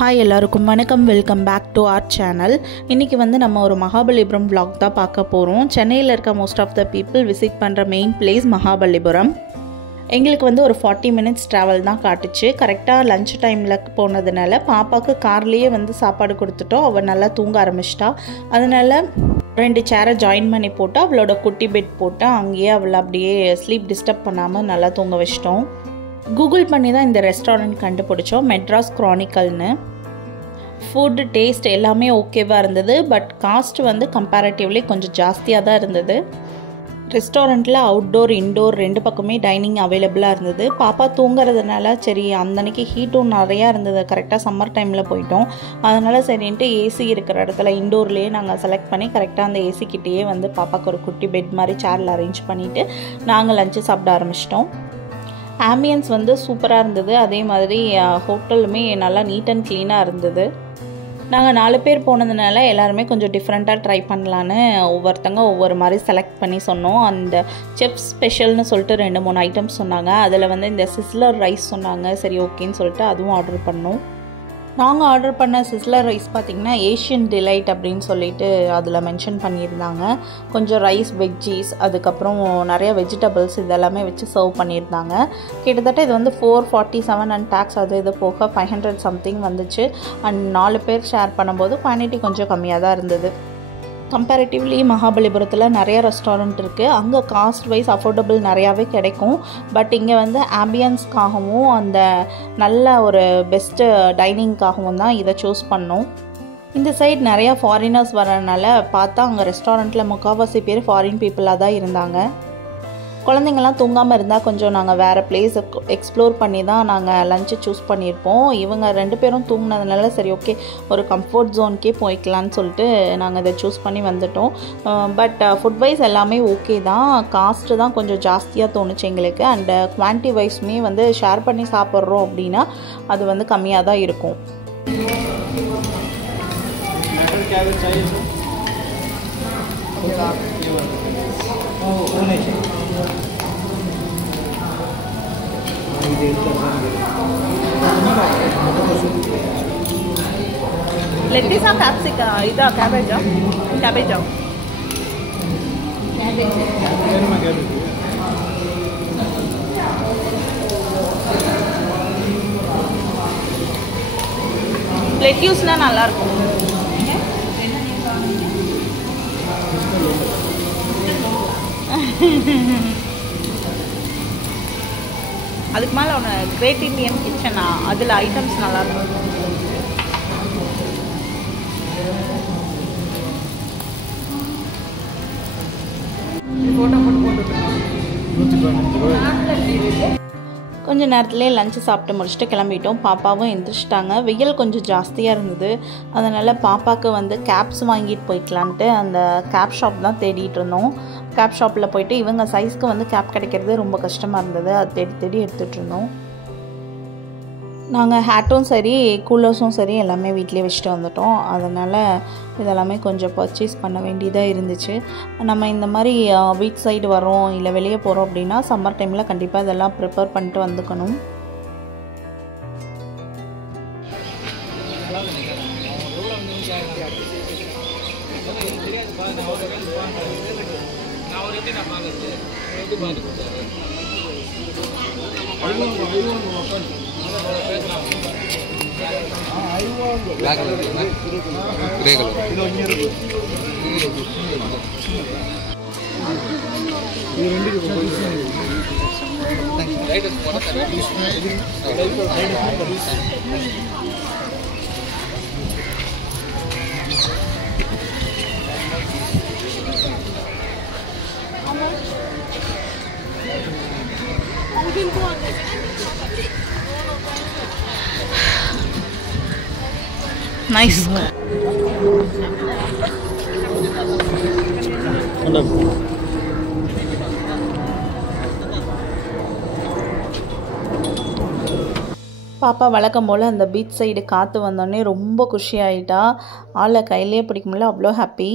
Hi எல்லாருக்கும் வணக்கம், welcome back to our channel. இன்றைக்கி நம்ம ஒரு மகாபலிபுரம் vlog தான் பார்க்க போகிறோம். சென்னையில் இருக்க most of the people visit பண்ணுற மெயின் பிளேஸ் மகாபலிபுரம். எங்களுக்கு ஒரு 40 மினிட்ஸ் ட்ராவல் தான் காட்டுச்சு. கரெக்டாக லஞ்ச் டைமில் போனதுனால பாப்பாவுக்கு கார்லேயே சாப்பாடு கொடுத்துட்டோம். அவள் நல்லா தூங்க ஆரம்பிச்சிட்டா. அதனால் 2 சேரை ஜாயின் பண்ணி போட்டு அவளோட குட்டி பெட் போட்டு அங்கேயே அவளை அப்படியே ஸ்லீப் டிஸ்டர்ப் பண்ணாமல் நல்லா தூங்க வச்சிட்டோம். கூகுள் பண்ணி தான் இந்த ரெஸ்டாரண்ட் கண்டுபிடிச்சோம், மெட்ராஸ் க்ரானிக்கல்னு. ஃபுட் டேஸ்ட் எல்லாமே ஓகேவாக இருந்தது. பட் காஸ்ட் கம்பேரிட்டிவ்லி கொஞ்சம் ஜாஸ்தியாக தான் இருந்தது. ரெஸ்டாரண்ட்டில் அவுட்டோர் இன்டோர் 2 பக்கமே டைனிங் அவைலபிளாக இருந்தது. பாப்பா தூங்குறதுனால சரி அந்தன்னைக்கு ஹீட்டும் நிறையா இருந்தது. கரெக்டாக சம்மர் டைமில் போயிட்டோம். அதனால் சரின்ட்டு ஏசி இருக்கிற இடத்துல இன்டோர்லேயே நாங்கள் செலக்ட் பண்ணி கரெக்டாக அந்த ஏசிக்கிட்டேயே பாப்பாவுக்கு ஒரு குட்டி பெட் மாதிரி சேரில் அரேஞ்ச் பண்ணிவிட்டு நாங்கள் லஞ்சு சாப்பிட ஆரம்பிச்சிட்டோம். ஆம்பியன்ஸ் சூப்பராக இருந்தது. அதே மாதிரி ஹோட்டலுமே நல்லா நீட் அண்ட் க்ளீனாக இருந்தது. நாங்கள் 4 பேர் போனதுனால எல்லாருமே கொஞ்சம் டிஃப்ரெண்ட்டாக ட்ரை பண்ணலான்னு ஒவ்வொருத்தங்க ஒவ்வொரு மாதிரி செலக்ட் பண்ணி சொன்னோம். அந்த செஃப் ஸ்பெஷல்னு சொல்லிட்டு 2-3 ஐட்டம்ஸ் சொன்னாங்க. அதில் இந்த சிஸ்லர் ரைஸ் சொன்னாங்க. சரி ஓகேன்னு சொல்லிட்டு அதுவும் ஆர்டர் பண்ணோம். நாங்கள் ஆர்டர் பண்ண சிஸ்லர் ரைஸ் பார்த்திங்கன்னா ஏஷியன் டிலைட் அப்படின்னு சொல்லிட்டு அதில் மென்ஷன் பண்ணியிருந்தாங்க. கொஞ்சம் ரைஸ், வெஜ்ஜீஸ், அதுக்கப்புறம் நிறைய வெஜிடபிள்ஸ் இதெல்லாமே வச்சு சர்வ் பண்ணியிருந்தாங்க. கிட்டத்தட்ட இது 447 அண்ட் டேக்ஸ் அது இது போக 500 சம்திங் வந்துச்சு. அண்ட் 4 பேர் ஷேர் பண்ணும்போது குவான்டிட்டி கொஞ்சம் கம்மியாக தான் இருந்தது. கம்பேரிட்டிவ்லி மகாபலிபுரத்தில் நிறைய ரெஸ்டாரண்ட் இருக்குது. அங்கே காஸ்ட் வைஸ் அஃபோர்டபுள் நிறையாவே கிடைக்கும். பட் இங்கே ஆம்பியன்ஸ்க்காகவும் அந்த நல்ல ஒரு பெஸ்ட்டு டைனிங்காகவும் தான் இதை சூஸ் பண்ணோம். இந்த சைட் நிறையா ஃபாரினர்ஸ் வரனால பார்த்தா அங்கே ரெஸ்டாரண்ட்டில் முக்கால்வாசி பேர் ஃபாரின் பீப்புளாக தான் இருந்தாங்க. குழந்தைங்கள்லாம் தூங்காமல் இருந்தால் கொஞ்சம் நாங்கள் வேறு பிளேஸை எக்ஸ்ப்ளோர் பண்ணி தான் நாங்கள் லஞ்சை சூஸ் பண்ணியிருப்போம். இவங்க 2 பேரும் தூங்கினதுனால சரி ஓகே ஒரு கம்ஃபர்ட் ஜோனுக்கே போய்க்கலான்னு சொல்லிட்டு நாங்கள் இதை சூஸ் பண்ணி வந்துட்டோம். பட் ஃபுட் வைஸ் எல்லாமே ஓகே தான். காஸ்ட்டு தான் கொஞ்சம் ஜாஸ்தியாக தோணுச்சு எங்களுக்கு. அண்ட் குவான்டிட்டி வைஸுமே ஷேர் பண்ணி சாப்பிட்றோம் அப்படின்னா அது கம்மியாக தான் இருக்கும். லெட்டிஸா கேப்சிகா இதா கேபேஜா கேபேஜா லெட்யூஸ்னா நல்லா இருக்கும். அதுக்கு மேலே ஒன்று கிரேட் இண்டியன் கிச்சனா, அதில் ஐட்டம்ஸ் நல்லாயிருக்கும். கொஞ்சம் நேரத்துலேயே லஞ்சு சாப்பிட்டு முடிச்சுட்டு கிளம்பிட்டோம். பாப்பாவும் எந்திரிச்சிட்டாங்க. வெயில் கொஞ்சம் ஜாஸ்தியாக இருந்தது. அதனால் பாப்பாவுக்கு கேப்ஸ் வாங்கிட்டு போய்க்கலான்ட்டு அந்த கேப் ஷாப் தான் தேடிட்டு இருந்தோம். கேப் ஷாப்பில் போயிட்டு இவங்க சைஸ்க்கு கேப் கிடைக்கிறது ரொம்ப கஷ்டமாக இருந்தது. அது தேடி தேடி எடுத்துகிட்டு இருந்தோம். நாங்கள் ஹேட்டும் சரி கூலர்ஸும் சரி எல்லாமே வீட்டிலே வச்சுட்டு வந்துட்டோம். அதனால் இதெல்லாமே கொஞ்சம் பர்ச்சேஸ் பண்ண வேண்டியதாக இருந்துச்சு. நம்ம இந்த மாதிரி பீச் சைடு வரோம் இல்லை வெளியே போகிறோம் அப்படின்னா சம்மர் டைமில் கண்டிப்பாக இதெல்லாம் ப்ரிப்பேர் பண்ணிட்டு வந்துக்கணும். Nice. பாப்பா வழக்கம் போல் அந்த பீச் சைடு காற்று வந்தோடனே ரொம்ப குஷி ஆகிட்டா. ஆளை கையிலே பிடிக்க முடியல, அவ்வளோ ஹாப்பி.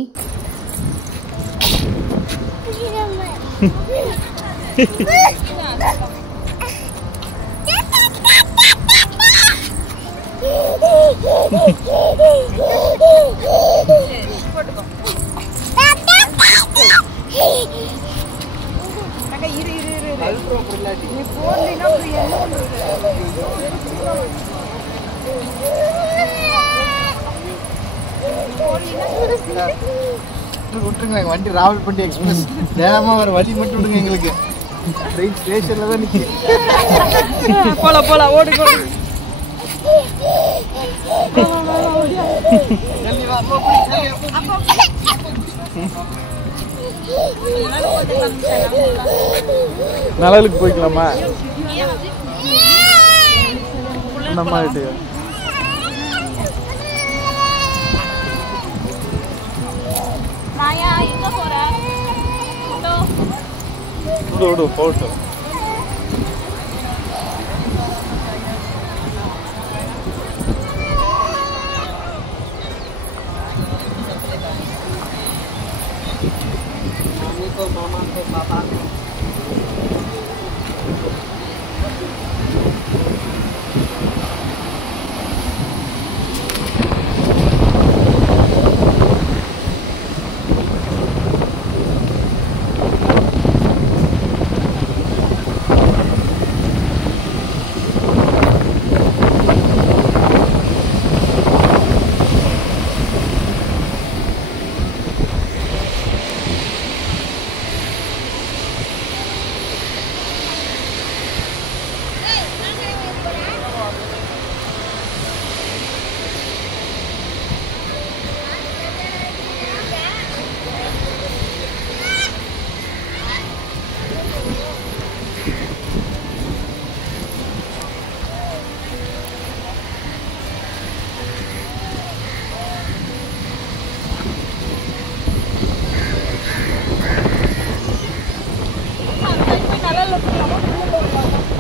விட்டுருங்க வண்டி ராவல்பிண்டி எக்ஸ்பிரஸ் நேரமா வர வண்டி மட்டும் விடுங்க எங்களுக்கு ட்ரெயின் ஸ்டேஷன்ல தான் நிற்க போலாம் ஓடு நலலுக்கு போய்க்கலாமா நம்ம ஆயிட்டு விடு விடு போட்டு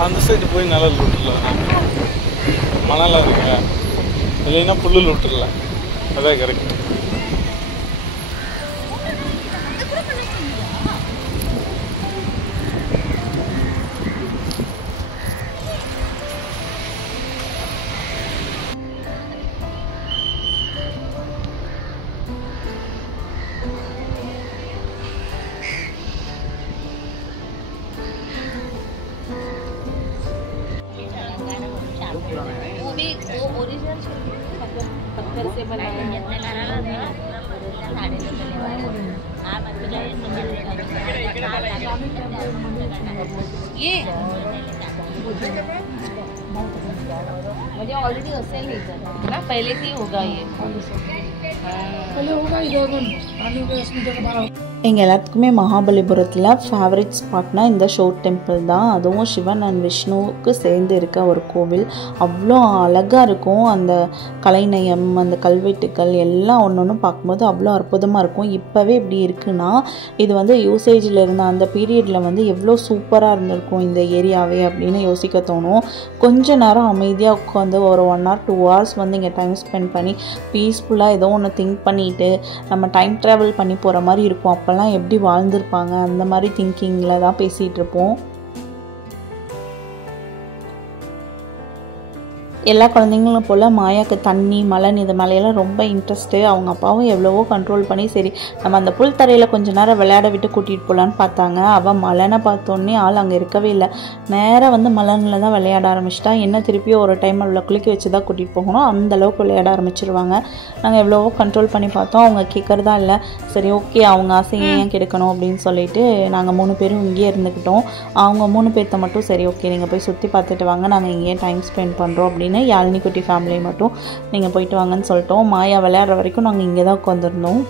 அந்த சைடு போய் நிழல் விட்டுடலாம் மணலாக இருக்குங்க இல்லைன்னா புல்லில் விட்டுடலாம் அதான் கரெக்ட் से बनाया ये मुझे ऑलरेडी उससे ही ना पहले से ही होगा ये पहले होगा ही 2 दिन पानी के इसमें जगह எங்கள் எல்லாத்துக்குமே மகாபலிபுரத்தில் ஃபேவரட் ஸ்பாட்னா இந்த ஷோர் டெம்பிள் தான். அதுவும் சிவன் அண்ட் விஷ்ணுவுக்கு சேர்ந்து இருக்க ஒரு கோவில். அவ்வளோ அழகாக இருக்கும். அந்த கலைநயம், அந்த கல்வெட்டுக்கள் எல்லாம் ஒன்று ஒன்று பார்க்கும்போது அவ்வளோ அற்புதமாக இருக்கும். இப்போவே இப்படி இருக்குன்னா இது வந்து யூசேஜில் இருந்த அந்த பீரியடில் வந்து எவ்வளோ சூப்பராக இருந்திருக்கும் இந்த ஏரியாவே அப்படின்னு யோசிக்க தோணும். கொஞ்ச நேரம் அமைதியாக உட்காந்து ஒரு 1 or 2 hours வந்து இங்கே டைம் ஸ்பெண்ட் பண்ணி பீஸ்ஃபுல்லாக ஏதோ ஒன்று திங்க் பண்ணிவிட்டு நம்ம டைம் ட்ராவல் பண்ணி போகிற மாதிரி இருக்கும். அப்போ எப்படி வாழ்ந்திருப்பாங்க அந்த மாதிரி திங்கிங்கில் தான் பேசிகிட்டு இருப்போம். எல்லா குழந்தைங்களும் போல் மாயாவுக்கு தண்ணி, மலன் இது மேலையெல்லாம் ரொம்ப இன்ட்ரெஸ்ட்டு. அவங்க அப்பாவும் எவ்வளவோ கண்ட்ரோல் பண்ணி சரி நம்ம அந்த புல் தரையில் கொஞ்சம் நேரம் விளையாட விட்டு கூட்டிகிட்டு போகலான்னு பார்த்தாங்க. அவள் மலனை பார்த்தோன்னே ஆள் அங்கே இருக்கவே இல்லை. நேராக வந்து மலனில் தான் விளையாட ஆரம்பிச்சிட்டா. என்ன திருப்பியும் ஒரு டைம் அவளை குளிக்க வச்சு தான் கூட்டிகிட்டு போகணும். அந்தளவுக்கு விளையாட ஆரம்பிச்சிருவாங்க. நாங்கள் எவ்வளவோ கண்ட்ரோல் பண்ணி பார்த்தோம். அவங்க கேட்குறதா இல்லை. சரி ஓகே, அவங்க ஆசையை ஏன் கெடுக்கணும் அப்படின்னு சொல்லிட்டு நாங்கள் 3 பேரும் இங்கேயே இருந்துக்கிட்டோம். அவங்க 3 பேர்த்த மட்டும் சரி ஓகே நீங்கள் போய் சுற்றி பார்த்துட்டு வாங்க, நாங்கள் இங்கேயே டைம் ஸ்பெண்ட் பண்ணுறோம் அப்படின்னு யாழினி குட்டி ஃபேமிலி மட்டும் நீங்கள் போயிட்டு வாங்கன்னு சொல்லிட்டோம். மாயா விளையாடுற வரைக்கும் நாங்கள் இங்கே தான் உட்காந்துருந்தோம்.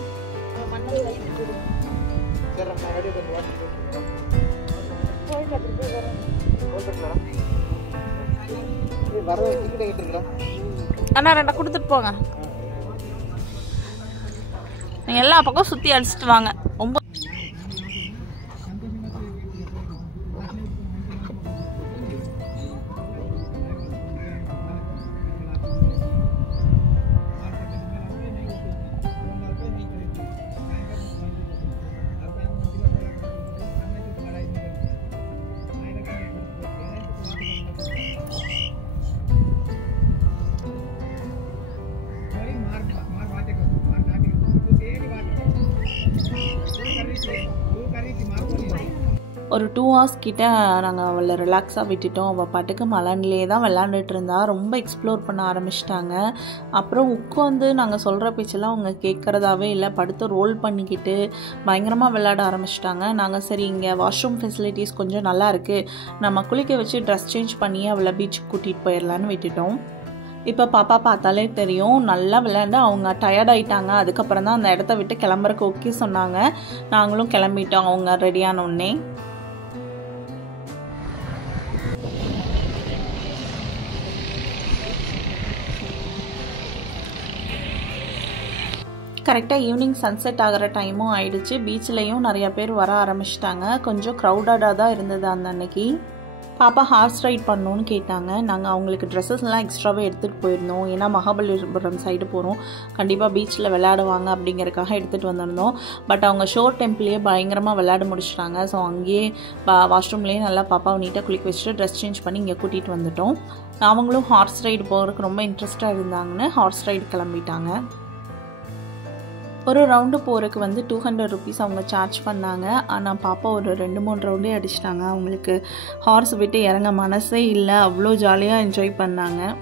அண்ணா 2 கொடுத்துட்டு போங்க. நீங்கள் எல்லா பக்கம் சுற்றி அடிச்சுட்டு வாங்க. ரொம்ப ஒரு 2 hours கிட்ட நாங்கள் அவளை ரிலாக்ஸாக விட்டுட்டோம். அவள் பாட்டுக்கு மலன்லேயே தான் விளாண்டுட்டு இருந்தா. ரொம்ப எக்ஸ்ப்ளோர் பண்ண ஆரம்பிச்சிட்டாங்க. அப்புறம் உட்காந்து நாங்கள் சொல்கிற பேச்செல்லாம் அவங்க கேட்குறதாவே இல்லை. படுத்து ரோல் பண்ணிக்கிட்டு பயங்கரமாக விளையாட ஆரம்பிச்சிட்டாங்க. நாங்கள் சரி இங்கே வாஷ்ரூம் ஃபெசிலிட்டிஸ் கொஞ்சம் நல்லா இருக்குது, நம்ம குளிக்க வச்சு ட்ரெஸ் சேஞ்ச் பண்ணி அவளை பீச்சுக்கு கூட்டிகிட்டு போயிடலான்னு விட்டுட்டோம். இப்போ பாப்பா பார்த்தாலே தெரியும், நல்லா விளையாண்டு அவங்க டயர்ட் ஆகிட்டாங்க. அதுக்கப்புறம் தான் அந்த இடத்த விட்டு கிளம்புறக்கு ஓகே சொன்னாங்க. நாங்களும் கிளம்பிட்டோம் அவங்க ரெடியானோடனே. கரெக்டாக ஈவினிங் சன்செட் ஆகிற டைமும் ஆயிடுச்சு. பீச்லேயும் நிறையா பேர் வர ஆரம்பிச்சிட்டாங்க. கொஞ்சம் க்ரௌடடாக தான் இருந்தது அந்த அன்னைக்கு. பாப்பா ஹார்ஸ் ரைட் பண்ணணுன்னு கேட்டாங்க. நாங்கள் அவங்களுக்கு ட்ரெஸ்ஸஸ்லாம் எக்ஸ்ட்ராவே எடுத்துகிட்டு போயிருந்தோம். ஏன்னா மகாபலிபுரம் சைடு போகிறோம், கண்டிப்பாக பீச்சில் விளையாடுவாங்க அப்படிங்கிறதுக்காக எடுத்துகிட்டு வந்திருந்தோம். பட் அவங்க ஷோர் டெம்பிள்லேயே பயங்கரமாக விளையாட முடிச்சிட்டாங்க. ஸோ அங்கேயே வாஷ்ரூம்லேயே நல்லா பாப்பாவை நீட்டாக குளிக்க வச்சுட்டு ட்ரெஸ் சேஞ்ச் பண்ணி இங்கே கூட்டிகிட்டு வந்துட்டோம். அவங்களும் ஹார்ஸ் ரைடு போகிறதுக்கு ரொம்ப இன்ட்ரெஸ்டாக இருந்தாங்கன்னு ஹார்ஸ் ரைடு கிளம்பிட்டாங்க. ஒரு ரவுண்டு போகிறதுக்கு வந்து 200 rupees அவங்க சார்ஜ் பண்ணாங்க. ஆனால் பாப்பா ஒரு 2-3 ரவுண்டே அடிச்சிட்டாங்க. அவங்களுக்கு ஹார்ஸ் விட்டு இறங்க மனசே இல்லை, அவ்வளோ ஜாலியாக என்ஜாய் பண்ணாங்க.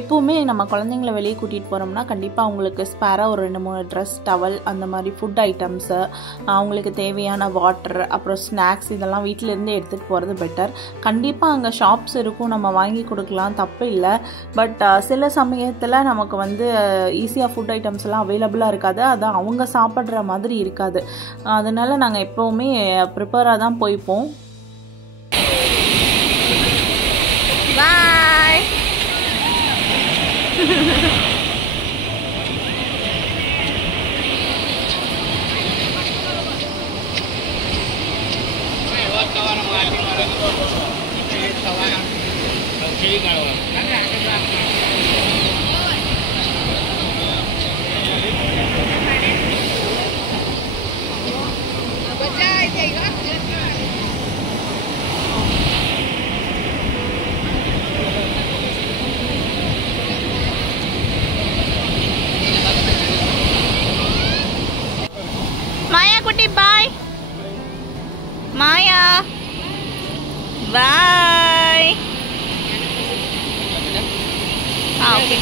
எப்போவுமே நம்ம குழந்தைங்கள வெளியே கூட்டிகிட்டு போகிறோம்னா கண்டிப்பாக அவங்களுக்கு ஸ்பேராக ஒரு 2-3 ட்ரெஸ், டவல், அந்த மாதிரி ஃபுட் ஐட்டம்ஸு, அவங்களுக்கு தேவையான வாட்டர், அப்புறம் ஸ்நாக்ஸ் இதெல்லாம் வீட்டிலேருந்து எடுத்துகிட்டு போகிறது பெட்டர். கண்டிப்பாக அங்கே ஷாப்ஸ் இருக்கும், நம்ம வாங்கி கொடுக்கலாம், தப்பு இல்லை. பட் சில சமயத்தில் நமக்கு வந்து ஈஸியாக ஃபுட் ஐட்டம்ஸ்லாம் அவைலபிளாக இருக்காது, அது அவங்க சாப்பிட்ற மாதிரி இருக்காது. அதனால் நாங்கள் எப்போவுமே ப்ரிப்பேராக தான் போய்ப்போம். மாயா குட்டி பாய். மாயா பாய். ஓகே,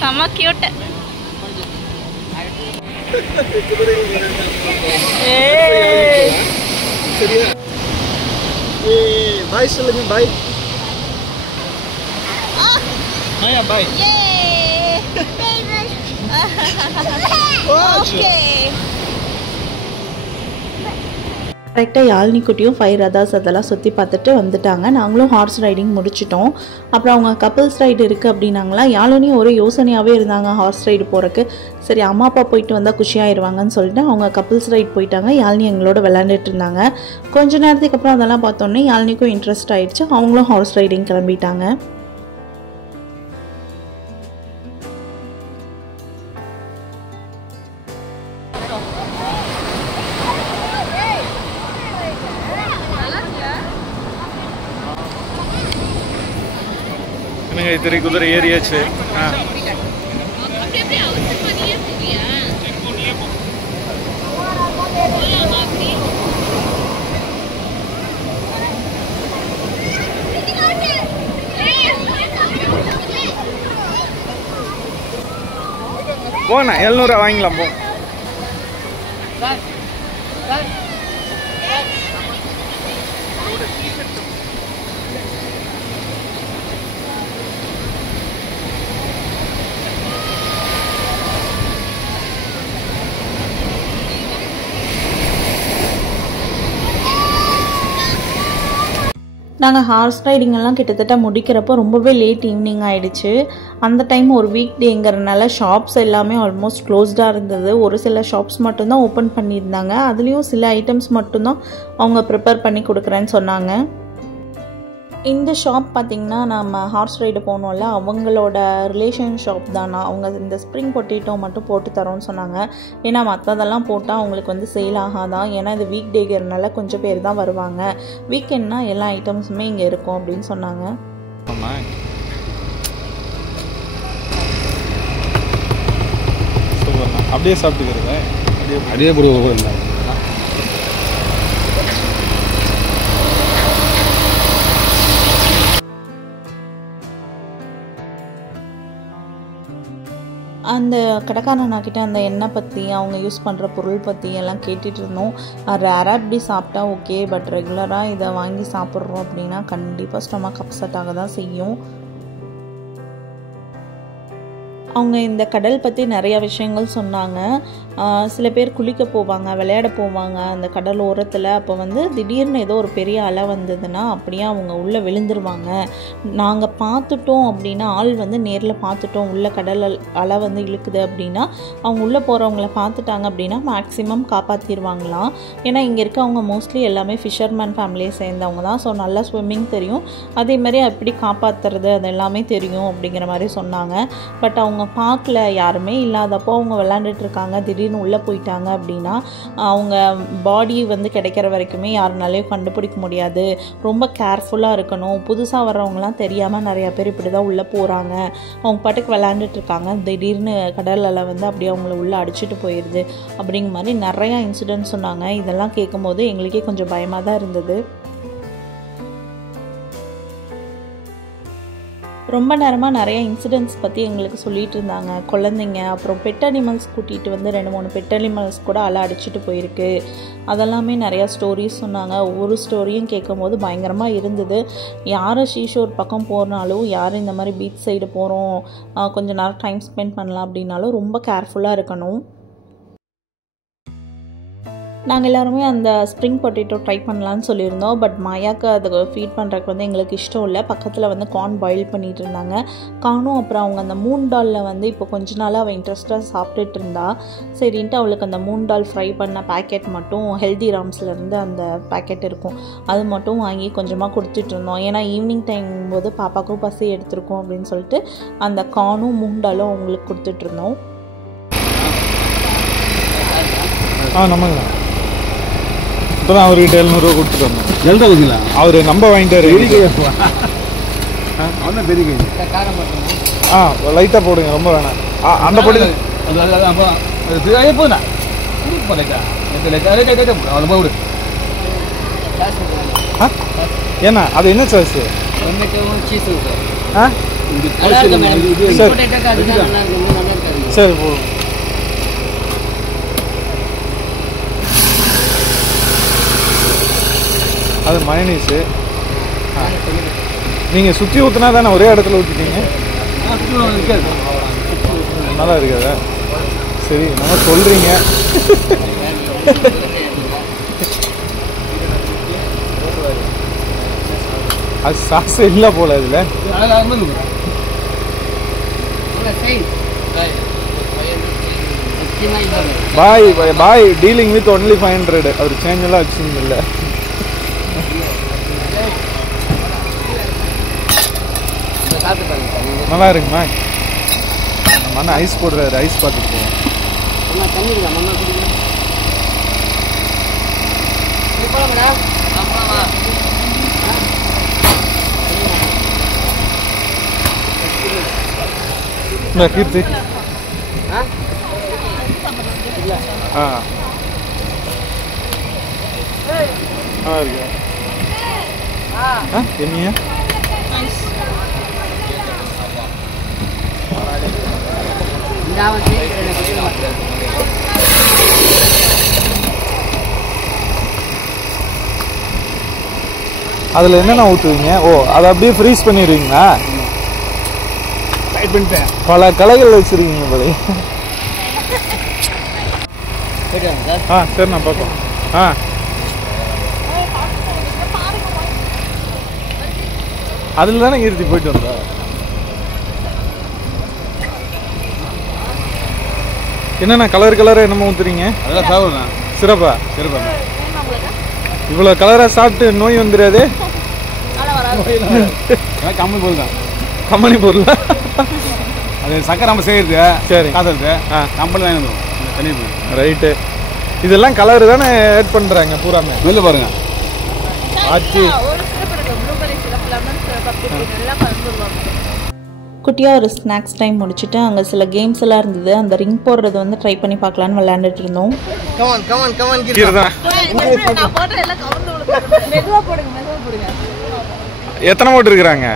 செம்ம கியூட். பாய் சொல்லுங்க. பாய் மாயா பாய். ஓகே, கரெக்டாக யாழினி குட்டியும் 5 ரதாஸ் அதெல்லாம் சுற்றி பார்த்துட்டு வந்துட்டாங்க. நாங்களும் ஹார்ஸ் ரைடிங் முடிச்சிட்டோம். அப்புறம் அவங்க கப்பிள்ஸ் ரைடு இருக்குது அப்படின்னாங்களா. யாழினியும் ஒரு யோசனையாகவே இருந்தாங்க ஹார்ஸ் ரைடு போகிறக்கு. சரி அம்மா அப்பா போயிட்டு வந்தால் குஷியாகிடுவாங்கன்னு சொல்லிட்டு அவங்க கப்பிள்ஸ் ரைட் போயிட்டாங்க. யாழினி எங்களோட விளையாண்டுட்டு இருந்தாங்க. கொஞ்ச நேரத்துக்கு அப்புறம் அதெல்லாம் பார்த்தோன்னே யாழினிக்கும் இன்ட்ரெஸ்ட் ஆகிடுச்சு. அவங்களும் ஹார்ஸ் ரைடிங் கிளம்பிட்டாங்க. इतनी कुदर एरिया छे। हाँ போனா 700 வாங்கிக்கலாம் போ. நாங்கள் ஹார்ஸ் ரைடிங்கெல்லாம் கிட்டத்தட்ட முடிக்கிறப்போ ரொம்பவே லேட் ஈவினிங் ஆகிடுச்சு. அந்த டைம் ஒரு வீக் டேங்கிறனால ஷாப்ஸ் எல்லாமே ஆல்மோஸ்ட் க்ளோஸ்டாக இருந்தது. ஒரு சில ஷாப்ஸ் மட்டும்தான் ஓப்பன் பண்ணியிருந்தாங்க. அதுலேயும் சில ஐட்டம்ஸ் மட்டும்தான் அவங்க ப்ரிப்பேர் பண்ணி கொடுக்குறேன்னு சொன்னாங்க. இந்த ஷாப் பார்த்திங்கன்னா நம்ம ஹார்ஸ் ரைடு போனோம்ல, அவங்களோட ரிலேஷன் ஷாப் தானா. அவங்க இந்த ஸ்ப்ரிங் பொட்டேட்டோ மட்டும் போட்டு தரோன்னு சொன்னாங்க. ஏன்னா மற்றதெல்லாம் போட்டால் அவங்களுக்கு வந்து சேல் ஆகாதான். ஏன்னா இது வீக் டேங்கிறனால கொஞ்சம் பேர் தான் வருவாங்க. வீக்கெண்ட்னா எல்லா ஐட்டம்ஸுமே இங்கே இருக்கும் அப்படின்னு சொன்னாங்க. அப்படியே சாப்பிட்டுக்கிறதா? அப்படியே போடுவோம். அந்த கடைக்காரனாக்கிட்ட அந்த எண்ணெய் பற்றி அவங்க யூஸ் பண்ணுற பொருள் பற்றி எல்லாம் கேட்டுட்டு இருந்தோம். ரேராக இப்படி சாப்பிட்டா ஓகே, பட் ரெகுலராக இதை வாங்கி சாப்பிட்றோம் அப்படின்னா கண்டிப்பாக ஸ்டொமக் அப்செட் ஆக தான் செய்யும். அவங்க இந்த கடல் பற்றி நிறையா விஷயங்கள் சொன்னாங்க. சில பேர் குளிக்க போவாங்க, விளையாட போவாங்க அந்த கடல் ஓரத்தில். அப்போ வந்து திடீர்னு ஏதோ ஒரு பெரிய அலை வந்ததுன்னா அப்படியே அவங்க உள்ளே விழுந்துருவாங்க. நாங்கள் பார்த்துட்டோம் அப்படின்னா, ஆள் வந்து நேரில் பார்த்துட்டோம் உள்ள கடல் அலை வந்து இழுக்குது அப்படின்னா, அவங்க உள்ளே போகிறவங்கள பார்த்துட்டாங்க அப்படின்னா மேக்ஸிமம் காப்பாற்றிடுவாங்களாம். ஏன்னா இங்கே இருக்கவங்க மோஸ்ட்லி எல்லாமே ஃபிஷர்மேன் ஃபேமிலியை சேர்ந்தவங்க தான். ஸோ நல்லா ஸ்விம்மிங் தெரியும், அதேமாதிரி எப்படி காப்பாற்றுறது அது எல்லாமே தெரியும் அப்படிங்கிற மாதிரி சொன்னாங்க. பட் அவங்க பார்க்கல, யாருமே இல்லாதப்போ அவங்க விளாண்டுட்டு இருக்காங்க, திடீர்னு உள்ளே போயிட்டாங்க அப்படின்னா அவங்க பாடி வந்து கிடைக்கிற வரைக்குமே யாருனாலையும் கண்டுபிடிக்க முடியாது. ரொம்ப கேர்ஃபுல்லாக இருக்கணும். புதுசாக வர்றவங்களாம் தெரியாமல் நிறையா பேர் இப்படி தான் உள்ளே போகிறாங்க. அவங்க பாட்டுக்கு விளாண்டுட்டு இருக்காங்க, திடீர்னு கடலில் வந்து அப்படியே அவங்கள உள்ளே அடிச்சுட்டு போயிடுது அப்படிங்கிற மாதிரி நிறையா இன்சிடென்ட்ஸ் சொன்னாங்க. இதெல்லாம் கேட்கும்போது எங்களுக்கே கொஞ்சம் பயமாக தான் இருந்தது. ரொம்ப நேரமாக நிறைய இன்சிடென்ட்ஸ் பற்றி எங்களுக்கு சொல்லிகிட்டு இருந்தாங்க. குழந்தைங்க, அப்புறம் பெட் அனிமல்ஸ் கூட்டிகிட்டு வந்து 2-3 பெட் அனிமல்ஸ் கூட அலை அடிச்சுட்டு போயிருக்கு. அதெல்லாமே நிறையா ஸ்டோரிஸ் சொன்னாங்க. ஒவ்வொரு ஸ்டோரியும் கேட்கும்போது பயங்கரமாக இருந்தது. யார் ஷீஷோர் பக்கம் போகிறனாலும், யார் இந்த மாதிரி பீச் சைடு போகிறோம் கொஞ்சம் நேரம் டைம் ஸ்பெண்ட் பண்ணலாம் அப்படின்னாலும் ரொம்ப கேர்ஃபுல்லாக இருக்கணும். நாங்கள் எல்லாருமே அந்த ஸ்ப்ரிங் பொட்டேட்டோ ட்ரை பண்ணலான்னு சொல்லியிருந்தோம். பட் மாயாவுக்கு அதை ஃபீட் பண்ணுறதுக்கு வந்து எங்களுக்கு இஷ்டம் இல்லை. பக்கத்தில் வந்து கார்ன் பாயில் பண்ணிகிட்டு இருந்தாங்க. கார்னும் அப்புறம் அவங்க அந்த மூன் டாலில் வந்து இப்போ கொஞ்ச நாளாக அவள் இன்ட்ரெஸ்ட்டாக சாப்பிட்டுட்டு இருந்தா. சரின்ட்டு அவளுக்கு அந்த மூன் டால் ஃப்ரை பண்ண பேக்கெட் மட்டும் ஹெல்தி ராம்ஸ்லேருந்து அந்த பேக்கெட் இருக்கும், அது மட்டும் வாங்கி கொஞ்சமாக கொடுத்துட்டு இருந்தோம். ஏன்னா ஈவினிங் டைம் போது பாப்பாவுக்கும் பசி எடுத்துருக்கோம் அப்படின்னு சொல்லிட்டு அந்த கார்னும் மூன் டாலும் அவங்களுக்கு கொடுத்துட்ருந்தோம். நமக்கு இப்போ தான் அவர்கிட்ட 700 ரூபா கொடுத்துட்டு வந்தோம். எழுத கொடுக்கலாம், அவர் நம்ப வாங்கிட்டாரு. லைட்டாக போடுங்க, ரொம்ப வேணாம். அந்த பொடி ஏன்னா அது என்ன சாஸ்? சரி போடும். அது மயனீஸு. நீங்கள் சுற்றி ஊற்றினா தானே ஒரே இடத்துல ஊற்றிட்டீங்க, நல்லா இருக்காதா? சரி, நம்ம சொல்கிறீங்க. அது சாஸ் இல்லை போல இதில். Bye bye dealing with only 500. அவர் சேஞ்ச் எல்லாம் வச்சுருங்க இல்லை. நல்லா இருக்குமா? மண்ணா ஐஸ் போடுறாரு, ஐஸ் பார்த்துட்டு போவோம். கீர்த்தி இருக்கு என்னையா அதில் என்னென்ன ஊற்றுவீங்க? ஓ, அதை அப்படியே ஃப்ரீஸ் பண்ணிடுவீங்களா? பல கலைகள் வச்சுருக்கீங்க போல. சரி, நான் பார்ப்போம். அதில் தானே கீர்த்தி போயிட்டு வந்தா. என்னண்ணா கலர் கலராக என்னமோ ஊற்றுறீங்க? அதெல்லாம் சாப்பிடுங்க. சிறப்பா சிறப்பா. இவ்வளோ கலராக சாப்பிட்டு நோய் வந்துடாது. கம்மி பொருள் தான், கம்பெனி பொருள். அது சக்கரை நம்ம செய்யறது. சரி, காசு இருக்கு, கம்பெனி தான் வந்துடும். தனி ரைட்டு. இதெல்லாம் கலரு தானே ஆட் பண்ணுறாங்க பூராமே. வெளில பாருங்க. ஆச்சு. குட்டியாக ஒரு ஸ்நாக்ஸ் டைம் முடிச்சுட்டு அங்கே சில கேம்ஸ் எல்லாம் இருந்தது. அந்த ரிங் போடுறது வந்து ட்ரை பண்ணி பார்க்கலான்னு விளையாண்டுட்டு இருந்தோம். எத்தனை போட்டு இருக்கிறாங்க?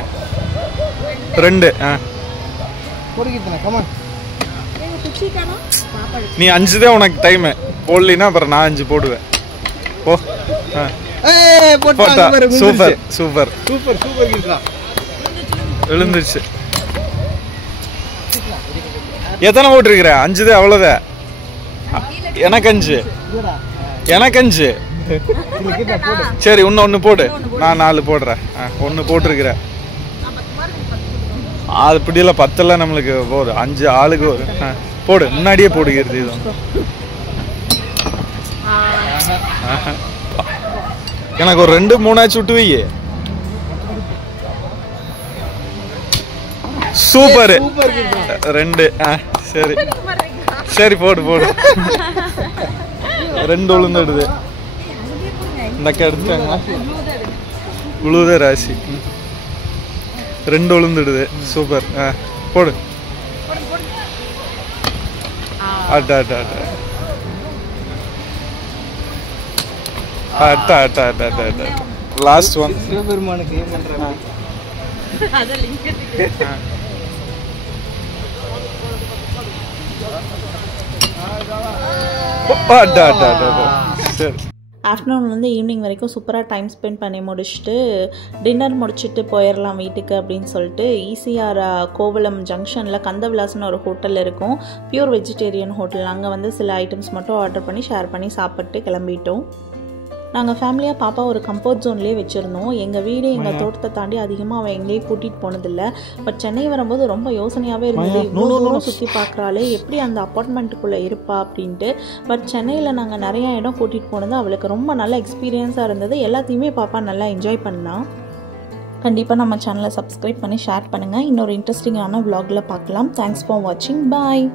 2. நீ 5 தான் உனக்கு டைம். போடலினா அப்புறம் நான் 5 போடுவேன். ஓ சூப்பர் சூப்பர் சூப்பர் சூப்பர். விழுந்துச்சு. எத்தனை போட்டுருக்கிற? 5 தான். அவ்வளோதான். எனக்கு 5. எனக்கு 5. சரி ஒன்று போடு. நான் 4 போடுறேன். 1 போட்டிருக்கிறேன். அது இப்படியெல்லாம் 10 நம்மளுக்கு போதும். 5 ஆளுக்கு ஒரு போடு. முன்னாடியே போடுகிறது. இது எனக்கு ஒரு 2-3 விட்டு வை. சூப்பர் 2. சரி சரி போடு போடு. 2 உளுந்துடுது. இந்த அக்கா எடுத்துட்டாங்க. உழுத ராசி 2 உளுந்துடுது. சூப்பர். போடு. அட்டா அட்டா அட்டா அட்டா அட்டா அட்டா அட்டா அட்டா. Last one. சிவபெருமானுக்கு ஏன் பண்றாங்க? ஆஃப்டர்நூன்லேருந்து ஈவினிங் வரைக்கும் சூப்பராக டைம் ஸ்பெண்ட் பண்ணி முடிச்சுட்டு டின்னர் முடிச்சுட்டு போயிடலாம் வீட்டுக்கு அப்படின்னு சொல்லிட்டு ஈசிஆர் கோவளம் ஜங்ஷனில் கந்தவிலாஸ்னு ஒரு ஹோட்டல் இருக்கும். Pure vegetarian hotel. அங்கே வந்து சில ஐட்டம்ஸ் மட்டும் ஆர்டர் பண்ணி ஷேர் பண்ணி சாப்பிட்டு கிளம்பிட்டோம். நாங்கள் ஃபேமிலியாக பாப்பா ஒரு கம்போர்ட் ஜோன்லேயே வச்சுருந்தோம். எங்கள் வீடு எங்கள் தோட்டத்தை தாண்டி அதிகமாக அவன் எங்கேயும் கூட்டிகிட்டு போனதில்லை. பட் சென்னை வரும்போது ரொம்ப யோசனையாகவே இருந்தது. இவ்வளோ தூரம் சுற்றி பார்க்குறாளே, எப்படி அந்த அப்பார்ட்மெண்ட்டுக்குள்ளே இருப்பா அப்படின்ட்டு. பட் சென்னையில் நாங்கள் நிறையா இடம் கூட்டிகிட்டு போனது அவளுக்கு ரொம்ப நல்ல எக்ஸ்பீரியன்ஸாக இருந்தது. எல்லாத்தையுமே பாப்பா நல்லா என்ஜாய் பண்ணா. கண்டிப்பாக நம்ம சேனலை சப்ஸ்கிரைப் பண்ணி ஷேர் பண்ணுங்கள். இன்னொரு இன்ட்ரெஸ்டிங்கான vlogல பார்க்கலாம். தேங்க்ஸ் ஃபார் வாட்சிங். பாய்.